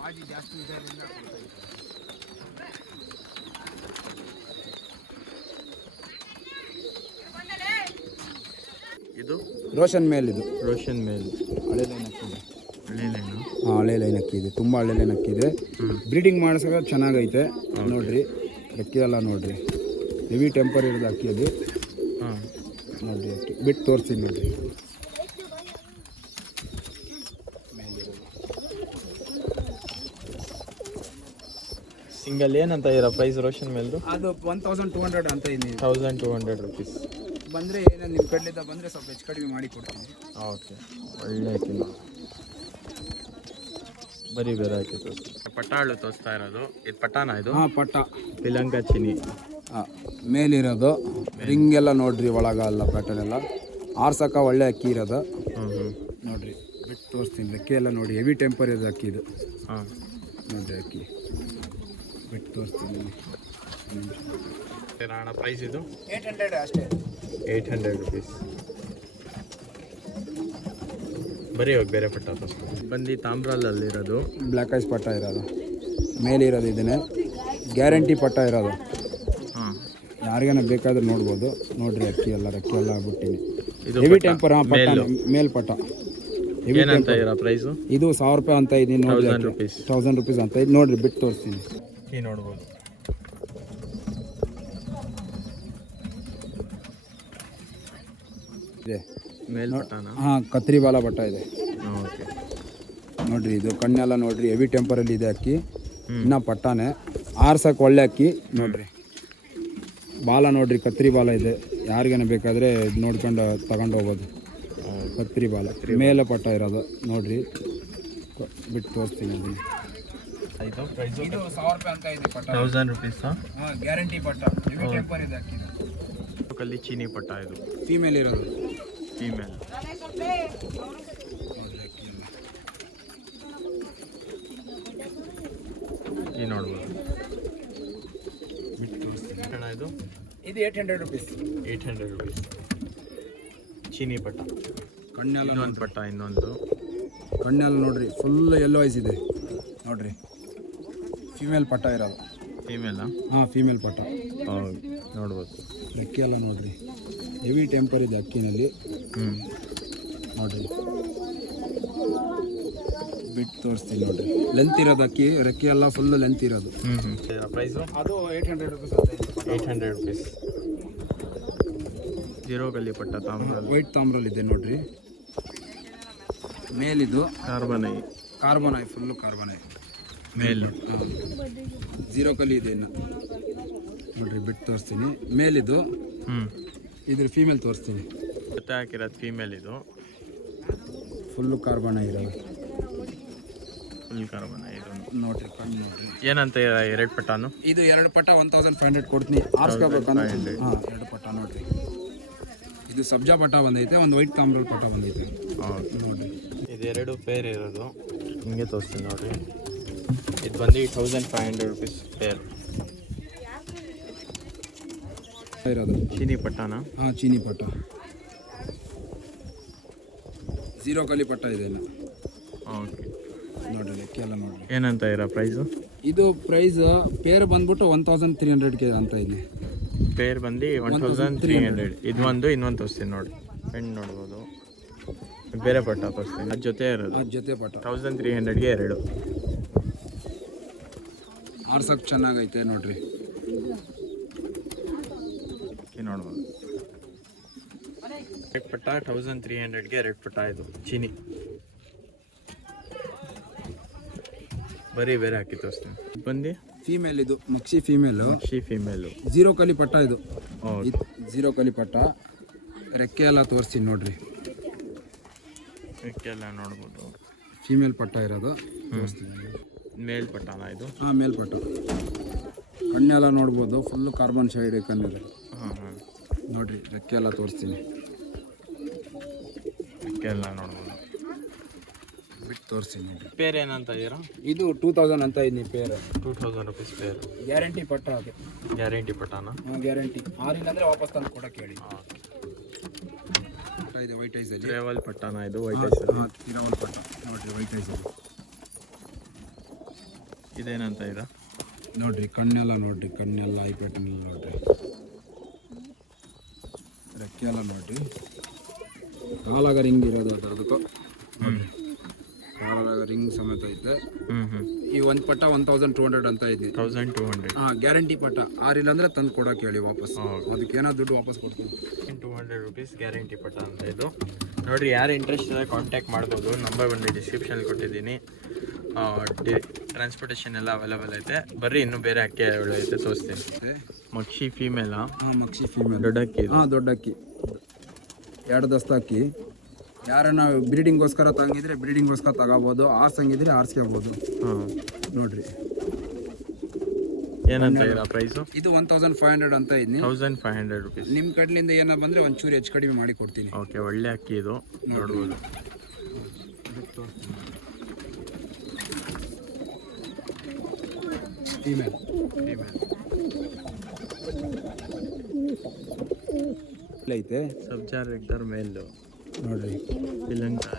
ಬಾಜಿ ಜಾಸ್ತಿ ಇದರಿಂದ ಇದು ರೋಷನ್ ಮೇಲ್. ಇದು ರೋಷನ್ ಮೇಲ್. ಹಳೆ ಲೈನ್ ಅಕ್ಕಿ ಇದೆ. ಹಳೆ ಲೈನು? ಹಾಂ ಹಳೆ ಲೈನ್ ಅಕ್ಕಿ ಇದೆ. ತುಂಬ ಹಳೆ ಲೈನ್ ಅಕ್ಕಿ ಇದೆ. ಬ್ರೀಡಿಂಗ್ ಮಾಡಿಸೋಕೆ ಚೆನ್ನಾಗೈತೆ ನೋಡ್ರಿ. ಅಕ್ಕಿ ಎಲ್ಲ ನೋಡ್ರಿ. ಹೆವಿ ಟೆಂಪರ್ ಇರೋದು ಅಕ್ಕಿ ಅದು. ಹಾಂ ನೋಡ್ರಿ. ಅಕ್ಕಿ ಬಿಟ್ಟು ತೋರಿಸ್ತೀನಿ ನೋಡ್ರಿ. ಸಿಂಗಲ್ ಏನಂತ ಇರೋ ಪ್ರೈಸ್ ರೋಷನ್ ಮೇಲ್ದು? ಅದು 1200 ಅಂತ ಇದೆ. 1200 ರುಪೀಸ್. ಬಂದರೆ ಏನೋ ನಿಮ್ಮ ಕಡೆಯಿಂದ ಬಂದರೆ ಸ್ವಲ್ಪ ಹೆಚ್ಚು ಕಡಿಮೆ ಮಾಡಿ ಕೊಡ್ತೀನಿ. ಓಕೆ. ಒಳ್ಳೆ ಕಿಲೋ ಬರೀ ಬೇರೆ ಹಾಕಿತ್ತು. ಪಟ್ಟಾಳು ತೋರಿಸ್ತಾ ಇರೋದು. ಇದು ಪಟ್ಟಾನ? ಇದು ಹಾಂ ಪಟ್ಟ. ಶ್ರೀಲಂಕಾ ಚೀನಿ. ಹಾಂ ಮೇಲಿರೋದು. ರಿಂಗ್ ಎಲ್ಲ ನೋಡ್ರಿ. ಒಳಗಲ್ಲ ಪ್ಯಾಟರ್ನ್ ಎಲ್ಲ ಆರ್ಸಕ್ಕ ಒಳ್ಳೆ ಅಕ್ಕಿ ಇರೋದು. ನೋಡ್ರಿ. ಬಿಟ್ಟು ತೋರಿಸ್ತೀನಿ. ಅಕ್ಕಿ ಎಲ್ಲ ನೋಡಿ. ಹೆವಿ ಟೆಂಪರ್ ಇರೋದು ಅಕ್ಕಿ ಇದು. ಹಾಂ ನೋಡ್ರಿ ಅಕ್ಕಿ ಬಿಟ್ಟು ತೋರಿಸ್ತೀನಿ. ಅಣ್ಣ ಪ್ರೈಸ್ ಇದು? 800 ಅಷ್ಟೇ. 800 ರುಪೀಸ್. ಬರೀ ಇವಾಗ ಬೇರೆ ಪಟ್ಟ ಬಂದು ತಾಮ್ರಲ್ಲಲ್ಲಿರೋದು. ಬ್ಲ್ಯಾಕ್ ಐಸ್ ಪಟ್ಟ ಇರೋದು. ಮೇಲಿರೋದು ಇದನ್ನೇ ಗ್ಯಾರಂಟಿ ಪಟ್ಟ ಇರೋದು. ಯಾರಿಗಾನ ಬೇಕಾದ್ರೆ ನೋಡ್ಬೋದು. ನೋಡ್ರಿ ಅಕ್ಕಿ ಎಲ್ಲ ಬಿಟ್ಟಿನಿ. ಇದು ಹೆವಿ ಪಟ್ಟ, ಟೆಂಪರ್ ಮೇಲು. ಮೇಲ್ಪಟ್ಟ ಹೆವಿ ಏನಂತ ಟೆಂಪರ್. ಇರೋ ಪ್ರೈಸು? ಇದು 1000 ರೂಪಾಯಿ ಅಂತ ಇದೀನಿ ನೋಡ್ರಿ. 1000 rupees. 1000 rupees ಅಂತ ಇದು ನೋಡ್ರಿ, ಬಿಟ್ಟು ತೋರಿಸ್ತೀನಿ. ಈ ನೋಡ್ಬೋದು. ಇದೆ ಮೇಲ್ಪಟ್ಟನ. ಹಾಂ, ಕತ್ರಿ ಬಾಲ ಬಟ್ಟ ಇದೆ ಓಕೆ. ನೋಡ್ರಿ. ಇದು ಕಣ್ಣೆಲ್ಲ ನೋಡ್ರಿ ಹೆವಿ ಟೆಂಪರಲ್ಲಿ ಇದೆ ಅಕ್ಕಿ. ಇನ್ನ ಪಟ್ಟಾನೆ ಆರ್ಸಕ್ಕೆ ಒಳ್ಳೆ ಅಕ್ಕಿ ನೋಡ್ರಿ. ಬಾಲ ನೋಡ್ರಿ, ಕತ್ರಿ ಬಾಲ ಇದೆ. ಯಾರಿಗೇನ ಬೇಕಾದರೆ ನೋಡ್ಕೊಂಡು ತಗೊಂಡು ಹೋಗ್ಬೋದು. ಕತ್ರಿ ಬಾಲ ಮೇಲೆ ಪಟ್ಟ ಇರೋದು ನೋಡ್ರಿ. ಬಿಟ್ಟು ತೋರಿಸ್ತೀನಿ ಅದನ್ನು. ಇದು ಪ್ರೈಸು? ಇದು 1000 ರೂಪಾಯಿ ಅಂತ ಇದೆ ಪಟ್ಟ. 1000 rupees. ಹಾಂ, ಗ್ಯಾರಂಟಿ ಪಟ್ಟ. ಹೆವಿ ಟೆಂಪರ್ ಇದೆ ಅಕ್ಕಿ. ಕಲ್ಲಿ ಚೀನಿ ಪಟ್ಟ ಇದು. ಫೀಮೇಲ್ ಇರೋದು. ಫೀಮೇಲ್. ನೋಡ್ರಿ ಅಕ್ಕಿ ಎಲ್ಲ. ಈ ನೋಡ್ಬೋದು. ಬಿಟ್ಟು ತೋರಿಸ್ತೀನಿ. ಇದು ಇದು 800 rupees. 800 rupees. ಚೀನಿ ಪಟ್ಟ. ಕಣ್ಣೆಲ್ಲ ಇನ್ನೊಂದು ಪಟ್ಟ, ಇನ್ನೊಂದು. ಕಣ್ಣೆಲ್ಲ ನೋಡ್ರಿ ಫುಲ್ ಎಲ್ಲೋ ಐಸ್ ಇದೆ ನೋಡ್ರಿ. ಫೀಮೇಲ್ ಪಟ್ಟ ಇರೋದು. ಫೀಮೇಲಾ? ಹಾಂ, ಫೀಮೇಲ್ ಪಟ್ಟ. ಹೌದು, ನೋಡ್ಬೋದು. ಅಕ್ಕಿ ಎಲ್ಲ ನೋಡ್ರಿ ಹೆವಿ ಟೆಂಪರ್ ಇದೆ ಅಕ್ಕಿನಲ್ಲಿ. ನೋಡ್ರಿ, ಬಿಟ್ಟು ತೋರಿಸ್ತೀನಿ ನೋಡ್ರಿ. ಲೆಂತ್ ಇರೋದು ಅಕ್ಕಿ. ರೆಕ್ಕೆ ಎಲ್ಲ ಫುಲ್ ಲೆಂತ್ ಇರೋದು. ಪ್ರೈಸು? ಅದು 800 rupees ಅಂತ ಇದೆ. 800 rupees. ಜೀರೋ ಗಲ್ಲಿ ಪಟ್ಟ ತಾಮ್ರ. ವೈಟ್ ತಾಮ್ರಲ್ಲಿ ಇದೆ ನೋಡ್ರಿ. ಮೇಲಿದು ಕಾರ್ಬನ್ ಐ ಫುಲ್ಲು ಕಾರ್ಬನ್ ಐ ಮೇಲು. ಹಾಂ, 0 ಕಲಿ ಇದೆ ಇನ್ನು ನೋಡ್ರಿ. ಬಿಟ್ಟು ತೋರಿಸ್ತೀನಿ. ಮೇಲಿದು ಇದ್ರ ಫೀಮೇಲ್ ತೋರಿಸ್ತೀನಿ. ಜೊತೆ ಹಾಕಿರೋದು ಫೀಮೇಲ್. ಇದು ಫುಲ್ಲು ಕಾರ್ಬನ್ ಐ ಇರೋದು. ಫುಲ್ ಕಾರ್ಬನ್ ಇದು ನೋಡ್ರಿ, ಕಣ್ಣು ನೋಡ್ರಿ. ಏನಂತ ಎರಡು ಪಟ್ಟಾನು? ಇದು 2 ಪಟ್ಟ 1500 ಕೊಡ್ತೀನಿ. ಆರಿಸ್ಕೋಬೇಕಂದ್ರೆ. ಹಾಂ, 2 ಪಟ್ಟ ನೋಡ್ರಿ. ಇದು ಸಬ್ಜಾ ಪಟ್ಟ ಬಂದೈತೆ, ಒಂದು ವೈಟ್ ತಾಮ್ರಲ್ಲಿ ಪಟ್ಟ ಬಂದೈತೆ. ನೋಡ್ರಿ, ಇದೆರಡು ಪೇರ್ ಇರೋದು. ಹಿಂಗೆ ತೋರಿಸ್ತೀನಿ ನೋಡ್ರಿ. ಇದು ಬಂದು 1500 rupees ಪೇರ್ ಇರೋದು. ಚೀನಿ ಪಟ್ಟಾನ? ಹಾಂ, ಚೀನಿ ಪಟ್ಟ. 0 ಕಲಿ ಪಟ್ಟ ಇದೆ ಇನ್ನು. ಓಕೆ. ನೋಡ್ರಿ ಲೆಕ್ಕ ಎಲ್ಲ ನೋಡ್ರಿ. ಏನಂತ ಇರೋ ಪ್ರೈಸು? ಇದು ಪ್ರೈಸ್ ಪೇರ್ ಬಂದ್ಬಿಟ್ಟು 1300 ಅಂತ ಇದೆ. ಪೇರ್ ಬಂದು 1300. ಇದು ಒಂದು, ಇನ್ನೊಂದು ತೋರಿಸ್ತೀನಿ ನೋಡಿ. ಹೆಣ್ಣು ನೋಡ್ಬೋದು. ಬೇರೆ ಪಟ್ಟ ತೋರಿಸ್ತೀನಿ. ಅದ್ರ ಜೊತೆ ಇರೋದು. ಅದ್ರ ಜೊತೆ ಪಟ್ಟ 1300ಗೆ 2. ಆರ್ಸಕ್ಕೆ ಚೆನ್ನಾಗೈತೆ ನೋಡ್ರಿ. ನೋಡ್ಬೋದು. ರೆಡ್ ಪಟ್ಟ 1300ಗೆ 2 ಪಟ್ಟ. ಇದು ಚೀನಿ. ಬರೀ ಬೇರೆ ಹಾಕಿ ತೋರಿಸ್ತೀನಿ. ಬಂದು ಫೀಮೇಲ್. ಇದು ಮಕ್ಷಿ ಫೀಮೇಲು. ಫೀಮೇಲು. 0 ಕಲಿ ಪಟ್ಟ ಇದು. ಹೌದು, 0 ಕಲಿ ಪಟ್ಟ. ರೆಕ್ಕೆ ಎಲ್ಲ ತೋರಿಸ್ತೀನಿ ನೋಡ್ರಿ. ಎಲ್ಲ ನೋಡ್ಬೋದು. ಫೀಮೇಲ್ ಪಟ್ಟ ಇರೋದು ತೋರಿಸ್ತೀನಿ. ಮೇಲ್ ಪಟ್ಟನ ಇದು? ಹಾಂ, ಮೇಲ್ಪಟ್ಟ. ಕಣ್ಣೆಲ್ಲ ನೋಡ್ಬೋದು. ಫುಲ್ಲು ಕಾರ್ಬನ್ ಶೈಡ್ ಕಣ್ಣಿದೆ. ನೋಡ್ರಿ, ರೆಕ್ಕೆ ಎಲ್ಲ ತೋರಿಸ್ತೀನಿ. ಎಲ್ಲ ನೋಡ್ಬೋದು. ಬಿಟ್ಟು ತೋರಿಸ್ತೀನಿ ನೋಡ್ರಿ. ಪೇರ್ ಏನಂತ ಇದೀರಾ? ಇದು 2000 ಅಂತ ಇದೀನಿ ಪೇರ್. 2000 rupees peer. ಗ್ಯಾರಂಟಿ ಪಟ್ಟ ಅದು. ಗ್ಯಾರಂಟಿ ಪಟ್ಟಾನ? ಹಾಂ, ಗ್ಯಾರಂಟಿ. ಆರಿಲ್ಲ ಅಂದರೆ ವಾಪಸ್ ತಂದು ಕೊಡಕ್ಕೆ ಹೇಳಿ. ಪಟ್ಟ ಇದೆ ವೈಟ್ ಐಸಲ್ಲಿ. ಟ್ರಾವೆಲ್ ಪಟ್ಟಾನ ಇದು? ವೈಟ್ ಐಸಲ್ಲಿ. ಹಾಂ, ಟ್ರಾವೆಲ್ ಪಟ್ಟ ನೋಡ್ರಿ, ವೈಟ್ ಐಸಲ್ಲಿ. ಇದೇನಂತ ಇದಾ? ನೋಡ್ರಿ, ಕಣ್ಣೆಲ್ಲ ನೋಡ್ರಿ. ಕಣ್ಣೆಲ್ಲ ಐ ಪ್ಯಾಟರ್ನೆಲ್ಲ ನೋಡ್ರಿ. ರೆಕ್ಕೆ ಎಲ್ಲ ನೋಡ್ರಿ. ಕಾಲಾಗ ರಿಂಗ್ ಇರೋದು ಅದರದಕ್ಕೂ ನೋಡ್ರಿ. ಕಾಲಾಗ ರಿಂಗ್ ಸಮೇತ ಐತೆ. ಈ ಒಂದು ಪಟ್ಟ 1200 ಅಂತ ಇದೆ. 1200. ಹಾಂ, ಗ್ಯಾರಂಟಿ ಪಟ್ಟ. ಆರಿಲ್ಲ ಅಂದರೆ ತಂದು ಕೊಡೋಕೆ ಹೇಳಿ ವಾಪಸ್. ಅದಕ್ಕೆ ಏನೋ ದುಡ್ಡು ವಾಪಸ್ ಕೊಡ್ತೀನಿ. 200 rupees ಗ್ಯಾರಂಟಿ ಪಟ್ಟ ಅಂತ ಇದು. ನೋಡಿರಿ, ಯಾರು ಇಂಟ್ರೆಸ್ಟ್ ಇದೆ ಕಾಂಟ್ಯಾಕ್ಟ್ ಮಾಡ್ಬೋದು. ನಂಬರ್ ಬಂದು ಡಿಸ್ಕ್ರಿಪ್ಷನಲ್ಲಿ ಕೊಟ್ಟಿದ್ದೀನಿ. ಟ್ರಾನ್ಸ್ಪೋರ್ಟೇಷನ್ ಎಲ್ಲ ಅವೈಲೇಬಲ್ ಐತೆ. ಬರ್ರಿ, ಇನ್ನೂ ಬೇರೆ ಅಕ್ಕಿ ಐತೆ ತೋರಿಸ್ತೀನಿ. ಮಕ್ಷಿ ಫೀಮೇಲಾ? ಹಾಂ, ಮಕ್ಷಿ ಫೀಮೇಲ್. ದೊಡ್ಡ ಅಕ್ಕಿ? ಹಾಂ, ದೊಡ್ಡ ಅಕ್ಕಿ. 2 ದಸ್ತ ಅಕ್ಕಿ. ಯಾರನ್ನ ಬ್ರೀಡಿಂಗ್ಗೋಸ್ಕರ ತಂಗಿದ್ರೆ ಬ್ರೀಡಿಂಗ್ಗೋಸ್ಕರ ತಗೋಬೋದು. ಆರ್ಸಂಗಿದ್ರೆ ಆರ್ಸ್ಕೋಬೋದು. ಹಾಂ, ನೋಡ್ರಿ. ಏನಂತ ಇರೋ ಪ್ರೈಸು? ಇದು 1500 ಅಂತ ಇದ್ದೀನಿ. 1500 rupees. ನಿಮ್ಮ ಕಡೆಯಿಂದ ಏನೋ ಬಂದರೆ ಒಂಚೂರು ಹೆಚ್ಚು ಕಡಿಮೆ ಮಾಡಿ ಕೊಡ್ತೀನಿ. ಓಕೆ, ಒಳ್ಳೆ ಅಕ್ಕಿ ಇದು. ನೋಡ್ಬೋದು. ಫೀಮೇಲ್. ಐತೆ. ಸಬ್ಜಾ ರೆಕ್ಟರ್ ಮೇಲು ನೋಡ್ರಿ. ಶ್ರೀಲಂಕಾ.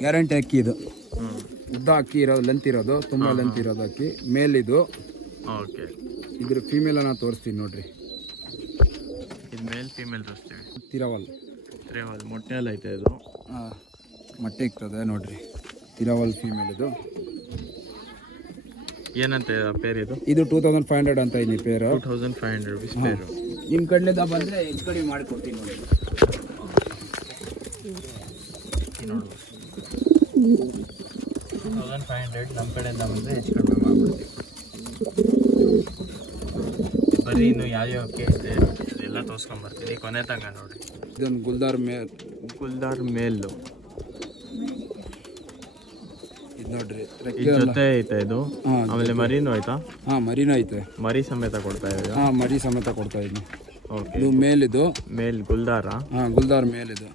ಗ್ಯಾರಂಟಿ ಅಕ್ಕಿ ಇದು. ಉದ್ದ ಅಕ್ಕಿ ಇರೋದು, ಲೆಂತ್ ಇರೋದು, ತುಂಬ ಲೆಂತ್ ಇರೋದು ಅಕ್ಕಿ. ಮೇಲಿದು. ಓಕೆ. ಇದ್ರ ಫೀಮೇಲನ್ನು ತೋರಿಸ್ತೀನಿ ನೋಡ್ರಿ. ಇದು ಮೇಲ್ ಫೀಮೇಲ್ ತೋರಿಸ್ತೀವಿ. ತಿರವಲ್ ಮೊಟ್ಟೆ ಎಲ್ಲ ಐತೆ ಇದು. ಮೊಟ್ಟೆ ಇರ್ತದೆ ನೋಡ್ರಿ, ತಿರವಲ್ ಫೀಮೇಲ್ ಇದು. ಏನಂತ ಪೇರ್ ಇದು? ಇದು 2500 ಅಂತ ಇದೆ ಪೇರು. 2500 rupees ಪೇರು. ನಿಮ್ಮ ಕಡೆಯಿಂದ ಬಂದರೆ ಹೆಚ್ಚು ಕಡಿಮೆ ಮಾಡಿಕೊಡ್ತೀನಿ ನೋಡಿ. ನೋಡ್ಬೋದು 2500 ನಮ್ಮ ಕಡೆಯಿಂದ ಬಂದರೆ ಹೆಚ್ಚು ಕಡಿಮೆ ಮಾಡಿಕೊಡ್ತೀವಿ. ಬರೀ ಇನ್ನು ಯಾವ್ಯಾವ ಐತೆ ಅದೆಲ್ಲ ತೋರಿಸ್ಕೊಂಬರ್ತೀನಿ ಕೊನೆ ತನಕ ನೋಡಿ. ಇದೊಂದು ಗುಲ್ದಾರ್ ಮೇಲು ಇದು ನೋಡ್ರಿ, ಜೊತೆ ಐತೆ ಇದು. ಆಮೇಲೆ ಮರಿನೂ ಆಯ್ತಾ? ಮರಿನೂ ಐತೆ, ಮರಿ ಸಮೇತ ಕೊಡ್ತಾ ಇದ್ದೀವಿ. ಮರಿ ಸಮೇತ ಕೊಡ್ತಾ ಇದ್ದೀನಿ. ಓಕೆ, ಇದು ಮೇಲಿದು ಗುಲ್ದಾರ. ಗುಲ್ದಾರ್ ಮೇಲಿದು.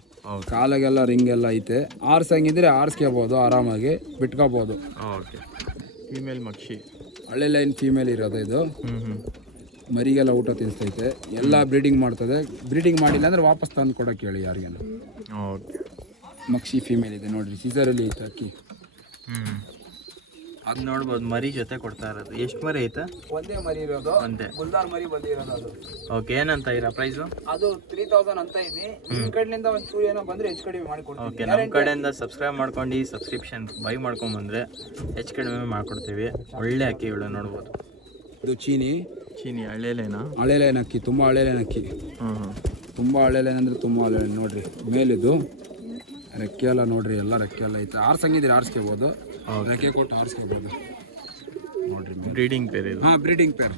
ಕಾಲಾಗೆಲ್ಲ ರಿಂಗ್ ಎಲ್ಲ ಐತೆ. ಆರ್ಸಂಗಿದ್ರೆ ಆರ್ಸ್ಕೋಬೋದು, ಆರಾಮಾಗಿ ಬಿಟ್ಕೋಬೋದು. ಓಕೆ, ಫೀಮೇಲ್ ಮಕ್ಷಿ, ಹಳೆ ಲೈನ್ ಫೀಮೇಲ್ ಇರೋದು ಇದು. ಮರಿಗೆಲ್ಲ ಊಟ ತಿನ್ನಿಸ್ತೈತೆ, ಎಲ್ಲ ಬ್ರೀಡಿಂಗ್ ಮಾಡ್ತದೆ. ಬ್ರೀಡಿಂಗ್ ಮಾಡಿಲ್ಲ ಅಂದರೆ ವಾಪಸ್ ತಂದು ಕೊಡೋಕೆ ಹೇಳಿ ಯಾರಿಗೇನು. ಓಕೆ, ಮಕ್ಷಿ ಫೀಮೇಲ್ ಇದೆ ನೋಡ್ರಿ, ಸೀಸರಲ್ಲಿ ಐತೆ ಅಕ್ಕಿ. ಅದು ನೋಡ್ಬೋದು, ಮರಿ ಜೊತೆ ಕೊಡ್ತಾ ಇರೋದು. ಎಷ್ಟು ಮರಿ ಐತೆ? ಒಂದೇ ಮರಿ ಇರೋದು, ಒಂದೇ ಗುಲ್ದಾರ್ ಮರಿ ಬಂದಿರೋದು ಅದು. ಓಕೆ, ಏನಂತ ಇರೋ ಪ್ರೈಸು? ಅದು 3000 ಅಂತ ಇದೆ. ನಿಮ್ಮ ಕಡೆಯಿಂದ ಒಂದು ಚೂರು ಏನೋ ಬಂದರೆ ಹೆಚ್ಚು ಕಡಿಮೆ ಮಾಡಿಕೊಡ್ತೀವಿ. ಓಕೆ, ನಮ್ಮ ಕಡೆಯಿಂದ ಸಬ್ಸ್ಕ್ರೈಬ್ ಮಾಡ್ಕೊಂಡು ಸಬ್ಸ್ಕ್ರಿಪ್ಷನ್ ಬೈ ಮಾಡ್ಕೊಂಬಂದರೆ ಹೆಚ್ಚು ಕಡಿಮೆ ಮಾಡಿಕೊಡ್ತೀವಿ. ಒಳ್ಳೆ ಅಕ್ಕಿಗಳು ನೋಡ್ಬೋದು. ಇದು ಚೀನಿ ಹಳೆ ಲೈನ್ ಅಕ್ಕಿ, ತುಂಬ ಹಳೆ ಲೈನ್ ಅಕ್ಕಿ. ತುಂಬ ಹಳೆ ಲೈನ್ ಅಂದರೆ ತುಂಬ ಹಳೆ ಲೈನ್ ನೋಡ್ರಿ. ಮೇಲಿದು ರೆಕ್ಕೆ ಎಲ್ಲ ನೋಡ್ರಿ, ಎಲ್ಲ ರೆಕ್ಕೆ ಎಲ್ಲ ಐತೆ. ಆರ್ಸಂಗಿದ್ರೆ ಆರಿಸ್ಕೋಬೋದು, ರೆಕ್ಕೆ ಕೊಟ್ಟು ಆರಿಸ್ಕೋಬೋದು ನೋಡ್ರಿ. ಬ್ರೀಡಿಂಗ್ ಪೇರ್ ಇದು. Breeding pair.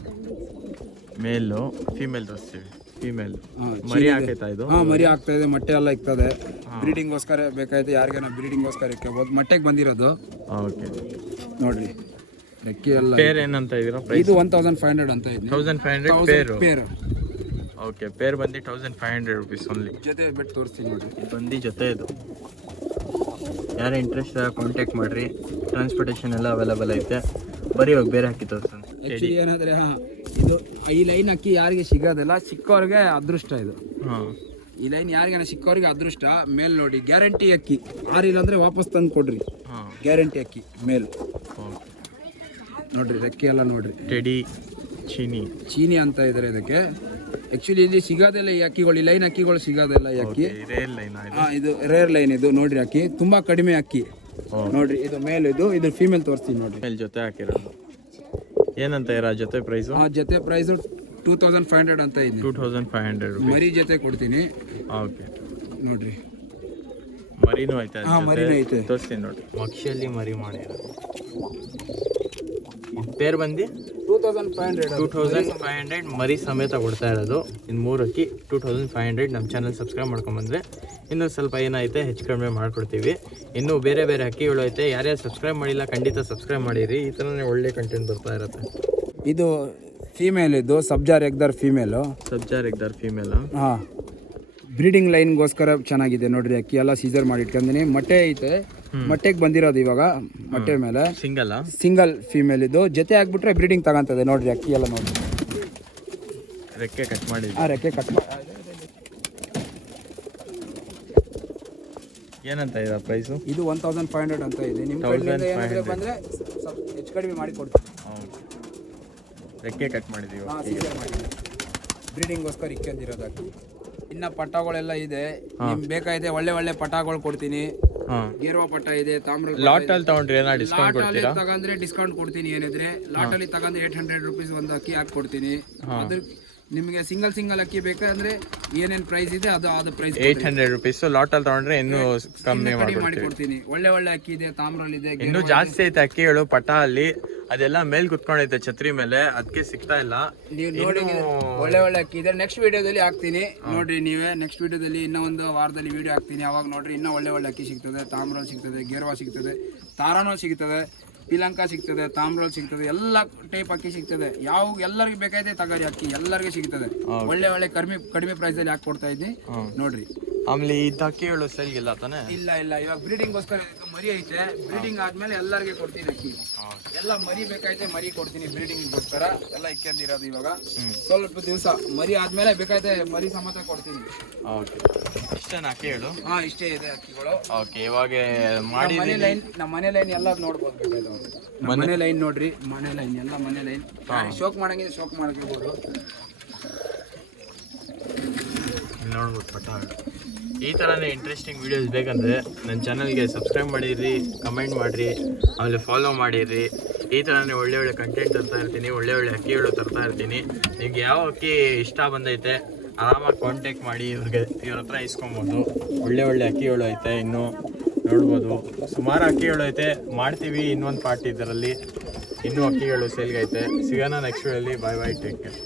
ಮೇಲು ಫೀಮೇಲ್ ತೋರಿಸ್ತೀವಿ. ಫೀಮೇಲ್ ಮರಿ ಹಾಕೈತಾ ಇದು? ಮರಿ ಆಗ್ತಾ ಇದೆ, ಮೊಟ್ಟೆ ಎಲ್ಲ ಇರ್ತದೆ. ಬ್ರೀಡಿಂಗ್ಗೋಸ್ಕರ ಬೇಕಾಯ್ತು, ಯಾರಿಗೇನ ಬ್ರೀಡಿಂಗ್ಗೋಸ್ಕರ ಇಕ್ಕೋಬೋದು. ಮೊಟ್ಟೆಗೆ ಬಂದಿರೋದು. ಓಕೆ ನೋಡ್ರಿ, ರೆಕ್ಕೆ ಎಲ್ಲ. ಪೇರ್ ಏನಂತ ಇದೀರಾ? ಇದು 1500 ಅಂತ ಇದೆ. 1500 ಪೇರ್. ಓಕೆ, ಪೇರ್ ಬಂದು 1500 rupees ಓನ್ಲಿ. ಜೊತೆ ಬೆಟ್ಟು ತೋರಿಸ್ತೀನಿ ನೋಡ್ರಿ, ಇದು ಬಂದು ಜೊತೆ. ಇದು ಯಾರು ಇಂಟ್ರೆಸ್ಟ್ ಕಾಂಟ್ಯಾಕ್ಟ್ ಮಾಡಿರಿ, ಟ್ರಾನ್ಸ್ಪೋರ್ಟೇಷನ್ ಎಲ್ಲ ಅವೈಲೇಬಲ್ ಐತೆ. ಬರೀ ಇವಾಗ ಬೇರೆ ಅಕ್ಕಿ ತೋರಿಸ್ತಾನೆ. ಆ್ಯಕ್ಚುಲಿ ಏನಾದರೆ ಇದು ಈ ಲೈನ್ ಅಕ್ಕಿ ಯಾರಿಗೆ ಸಿಗೋದಿಲ್ಲ, ಸಿಕ್ಕವ್ರಿಗೆ ಅದೃಷ್ಟ ಇದು. ಈ ಲೈನ್ ಯಾರಿಗಾನ ಸಿಕ್ಕವ್ರಿಗೆ ಅದೃಷ್ಟ. ಮೇಲ್ ನೋಡಿ, ಗ್ಯಾರಂಟಿ ಅಕ್ಕಿ. ಆರಿಲ್ಲ ಅಂದರೆ ವಾಪಸ್ ತಂದು ಕೊಡ್ರಿ, ಗ್ಯಾರಂಟಿ ಅಕ್ಕಿ ಮೇಲ್. ನೋಡ್ರಿ, ರೆಕ್ಕೆ ಎಲ್ಲ ನೋಡ್ರಿ. ಟೆಡಿ ಚೀನಿ ಅಂತ ಇದ್ದಾರೆ ಇದಕ್ಕೆ. ಆ್ಯಕ್ಚುಲಿ ಇಲ್ಲಿ ಸಿಗೋದಿಲ್ಲ ಈ ಅಕ್ಕಿಗಳು, ಈ ಲೈನ್ ಅಕ್ಕಿಗಳು ಸಿಗೋದಿಲ್ಲ ಈ ಅಕ್ಕಿ. ಇದು ರೇರ್ ಲೈನ್. ಇದು ನೋಡ್ರಿ, ಅಕ್ಕಿ ತುಂಬಾ ಕಡಿಮೆ ಅಕ್ಕಿ ನೋಡ್ರಿ. ಇದು ಮೇಲ್, ಇದು ಫೀಮೇಲ್ ತೋರಿಸ್ತೀನಿ ನೋಡ್ರಿ. ಮೇಲ್ ಜೊತೆ ಹಾಕಿರೋದು. ಏನಂತ ಇರೋ ಜೊತೆ ಪ್ರೈಸು? ಜೊತೆ ಪ್ರೈಸು 2500 ಅಂತ ಇದೆ. 2500 rupees. ಮರಿ ಜೊತೆ ಕೊಡ್ತೀನಿ. ಓಕೆ, ನೋಡ್ರಿ, ಮರಿನೂ ಐತೆ. ಮರಿನೂ ಐತೆ, ತೋರಿಸ್ತೀನಿ ನೋಡ್ರಿ. ಮಕ್ಷಿಯಲ್ಲಿ ಮರಿ ಮಾಡಿರೋದು. ಪೇರ್ ಬಂದು 2500 ಮರಿ ಸಮೇತ ಕೊಡ್ತಾ ಇರೋದು. ಇನ್ನು 3 ಅಕ್ಕಿ 2500. ನಮ್ಮ ಚಾನಲ್ ಸಬ್ಸ್ಕ್ರೈಬ್ ಮಾಡ್ಕೊಂಬಂದರೆ ಇನ್ನೂ ಸ್ವಲ್ಪ ಏನೈತೆ ಹೆಚ್ಚು ಕಡಿಮೆ ಮಾಡಿಕೊಡ್ತೀವಿ. ಇನ್ನೂ ಬೇರೆ ಬೇರೆ ಅಕ್ಕಿಗಳು ಐತೆ. ಯಾರ್ಯಾರು ಸಬ್ಸ್ಕ್ರೈಬ್ ಮಾಡಿಲ್ಲ ಖಂಡಿತ ಸಬ್ಸ್ಕ್ರೈಬ್ ಮಾಡಿರಿ, ಈ ಥರನೇ ಒಳ್ಳೆ ಕಂಟೆಂಟ್ ಬರ್ತಾ ಇರುತ್ತೆ. ಇದು ಫೀಮೇಲ್, ಇದು ಸಬ್ಜಾರ್ ಎಗ್ದಾರ್ ಫೀಮೇಲು. ಬ್ರೀಡಿಂಗ್ ಲೈನ್ಗೋಸ್ಕರ ಚೆನ್ನಾಗಿದೆ ನೋಡ್ರಿ. ಅಕ್ಕಿ ಎಲ್ಲ ಸೀಸರ್ ಮಾಡಿ ಇಟ್ಕೊಂಡಿನಿ. ಮೊಟ್ಟೆ ಐತೆ, ಮೊಟ್ಟೆಗೆ ಬಂದಿರೋದು ಇವಾಗ. ಮೊಟ್ಟೆ ಮೇಲೆ ಸಿಂಗಲ್ ಫೀಮೇಲ್. ಇದು ಜೊತೆ ಆಗ್ಬಿಟ್ರೆ ಬ್ರೀಡಿಂಗ್ ತಗೊಂತದೆ ನೋಡ್ರಿ. ಅಕ್ಕಿ ಎಲ್ಲ ನೋಡ್ರಿ, ರೆಕ್ಕೆ ಕಟ್ ಮಾಡಿ. ರೆಕ್ಕೆ ಕಟ್ ಏನಂತ ಇದೆ ಪ್ರೈಸು? ಇದು 1500 ಅಂತ ಇದೆ. ನಿಮ್ಮ ಕಡೆಯಿಂದ ಏನಾದರೂ ಬಂದರೆ ಹೆಚ್ಚು ಕಡಿಮೆ ಮಾಡಿ ಕೊಡ್ತೀವಿ. ರೆಕ್ಕೆ ಕಟ್ ಮಾಡಿದ್ದೀವಿ, ಬ್ರೀಡಿಂಗ್ಗೋಸ್ಕರ ಇಕ್ಕೊಂಡಿರೋದು ಅಕ್ಕಿ. ಇನ್ನು ಪಟ್ಟಗಳೆಲ್ಲ ಇದೆ, ನಿಮ್ಗೆ ಬೇಕಾಗಿದೆ ಒಳ್ಳೆ ಪಟ್ಟಗಳು ಕೊಡ್ತೀನಿ. ಗೇರ್ವಾ ಪಟ್ಟ ಇದೆ, ತಾಮ್ರ. ಲಾಟಲ್ಲಿ ತಗೊಂಡ್ರೆ ಡಿಸ್ಕೌಂಟ್ ಕೊಡ್ತೀರಾ? ತಗೊಂಡ್ರೆ ಡಿಸ್ಕೌಂಟ್ ಕೊಡ್ತೀನಿ. ಏನಿದ್ರೆ ಲಾಟಲ್ಲಿ ತಗೊಂಡ್ರೆ 800 rupees ಒಂದು ಅಕ್ಕಿ ಹಾಕಿ ಕೊಡ್ತೀನಿ. ಅದ್ರ ನಿಮಗೆ ಸಿಂಗಲ್ ಅಕ್ಕಿ ಬೇಕಾದ್ರೆ ಏನೇನು ಪ್ರೈಸ್ ಇದೆ ಅದು ಪ್ರೈಸ್ 800 rupees. ಲಾಟಲ್ಲಿ ತಗೊಂಡ್ರೆ ಇನ್ನೂ ಕಮ್ಮಿ ಮಾಡಿ ಕೊಡ್ತೀನಿ. ಒಳ್ಳೆ ಅಕ್ಕಿ ಇದೆ, ತಾಮ್ರಲ್ಲಿದೆ. ಇನ್ನೂ ಜಾಸ್ತಿ ಐತೆ ಅಕ್ಕಿಗಳು ಪಟ ಅಲ್ಲಿ. ಅದೆಲ್ಲ ಮೇಲ್ ಕುತ್ಕೊಂಡೈತೆ ಛತ್ರಿ ಮೇಲೆ, ಅದಕ್ಕೆ ಸಿಗ್ತಾ ಇಲ್ಲ. ನೀವು ನೋಡಿ, ಒಳ್ಳೆ ಅಕ್ಕಿ ಇದೆ. ನೆಕ್ಸ್ಟ್ ವಿಡಿಯೋದಲ್ಲಿ ಹಾಕ್ತೀನಿ ನೋಡ್ರಿ. ನೀವೇ ನೆಕ್ಸ್ಟ್ ವಿಡಿಯೋದಲ್ಲಿ ಇನ್ನೂ ಒಂದು ವಾರದಲ್ಲಿ ವಿಡಿಯೋ ಹಾಕ್ತೀನಿ. ಅವಾಗ ನೋಡ್ರಿ, ಇನ್ನೂ ಒಳ್ಳೆ ಅಕ್ಕಿ ಸಿಗ್ತದೆ. ತಾಮ್ರ ಸಿಗ್ತದೆ, ಗೇರ್ವಾ ಸಿಗ್ತದೆ, ತಾರಾನೋ ಸಿಗ್ತದೆ, ಪಿಲಂಕ ಸಿಗ್ತದೆ, ತಾಮ್ರೋಲ್ ಸಿಗ್ತದೆ. ಎಲ್ಲ ಟೈಪ್ ಅಕ್ಕಿ ಸಿಗ್ತದೆ. ಎಲ್ಲರಿಗೂ ಬೇಕಾಗಿದೆ ತಗೋರಿ ಅಕ್ಕಿ, ಎಲ್ಲರಿಗೂ ಸಿಗ್ತದೆ. ಒಳ್ಳೆ ಕಡಿಮೆ ಪ್ರೈಸ್ ಅಲ್ಲಿ ಹಾಕಿ ಕೊಡ್ತಾ ಇದ್ದೀನಿ ನೋಡ್ರಿ. ಆಮೇಲೆ ಈ ಅಕ್ಕಿಗಳು ಸೆಲ್ಗಿಲ್ಲ ತಾನೆ? ಇಲ್ಲ, ಇವಾಗ ಬ್ರೀಡಿಂಗ್ಗೋಸ್ಕರ ಮರಿ ಐತೆ. ಬ್ರೀಡಿಂಗ್ ಆದ್ಮೇಲೆ ಎಲ್ಲರಿಗೆ ಕೊಡ್ತೀನಿ ಅಕ್ಕಿ. ಎಲ್ಲ ಮರಿ ಬೇಕಾಯ್ತೆ, ಮರಿ ಕೊಡ್ತೀನಿ ಬ್ರೀಡಿಂಗ್ಗೋಸ್ಕರ. ಎಲ್ಲ ಇಕ್ಕೊಂಡಿರೋದು ಇವಾಗ ಸ್ವಲ್ಪ ದಿವಸ. ಮರಿ ಆದ್ಮೇಲೆ ಬೇಕಾಯ್ತೆ ಮರಿ ಸಮೇತ ಕೊಡ್ತೀನಿ. ಇಷ್ಟೇನಾ ಅಕ್ಕಿಗಳು? ಇಷ್ಟೇ ಇದೆ ಅಕ್ಕಿಗಳು. ಓಕೆ, ಇವಾಗ ಮಾಡಿ ನಮ್ಮ ಮನೆ ಲೈನ್ ಎಲ್ಲ ನೋಡ್ಬೋದು. ಬೇಕಾಯ್ತು ಮನೆ ಲೈನ್ ನೋಡ್ರಿ. ಮನೆ ಲೈನ್ ಎಲ್ಲ ಮನೆ ಲೈನ್. ಶೋಕ್ ಮಾಡಂಗಿದೆ, ಶೋಕ್ ಮಾಡ್ಕೊಳ್ಬೋದು. ಪಟಾಗಳು. ಈ ಥರನೇ ಇಂಟ್ರೆಸ್ಟಿಂಗ್ ವೀಡಿಯೋಸ್ ಬೇಕಂದರೆ ನನ್ನ ಚಾನಲ್ಗೆ ಸಬ್ಸ್ಕ್ರೈಬ್ ಮಾಡಿರಿ, ಕಮೆಂಟ್ ಮಾಡಿರಿ, ಆಮೇಲೆ ಫಾಲೋ ಮಾಡಿರಿ. ಈ ಥರನೇ ಒಳ್ಳೆ ಕಂಟೆಂಟ್ ತರ್ತಾ ಇರ್ತೀನಿ, ಒಳ್ಳೆ ಅಕ್ಕಿಗಳು ತರ್ತಾ ಇರ್ತೀನಿ. ನಿಮ್ಗೆ ಯಾವ ಅಕ್ಕಿ ಇಷ್ಟ ಬಂದೈತೆ ಆರಾಮಾಗಿ ಕಾಂಟ್ಯಾಕ್ಟ್ ಮಾಡಿ ಇವ್ರ ಹತ್ರ ಇಸ್ಕೊಬೋದು. ಒಳ್ಳೆ ಅಕ್ಕಿಗಳು ಐತೆ, ಇನ್ನೂ ನೋಡ್ಬೋದು. ಸುಮಾರು ಅಕ್ಕಿಗಳು ಐತೆ, ಮಾಡ್ತೀವಿ ಇನ್ನೊಂದು ಪಾರ್ಟಿ ಇದರಲ್ಲಿ. ಇನ್ನೂ ಅಕ್ಕಿಗಳು ಸೇಲ್ಗೈತೆ. ಸಿಗೋಣ ನೆಕ್ಸ್ಟ್ ವಿಡಿಯೋಲಿ. Bye take care.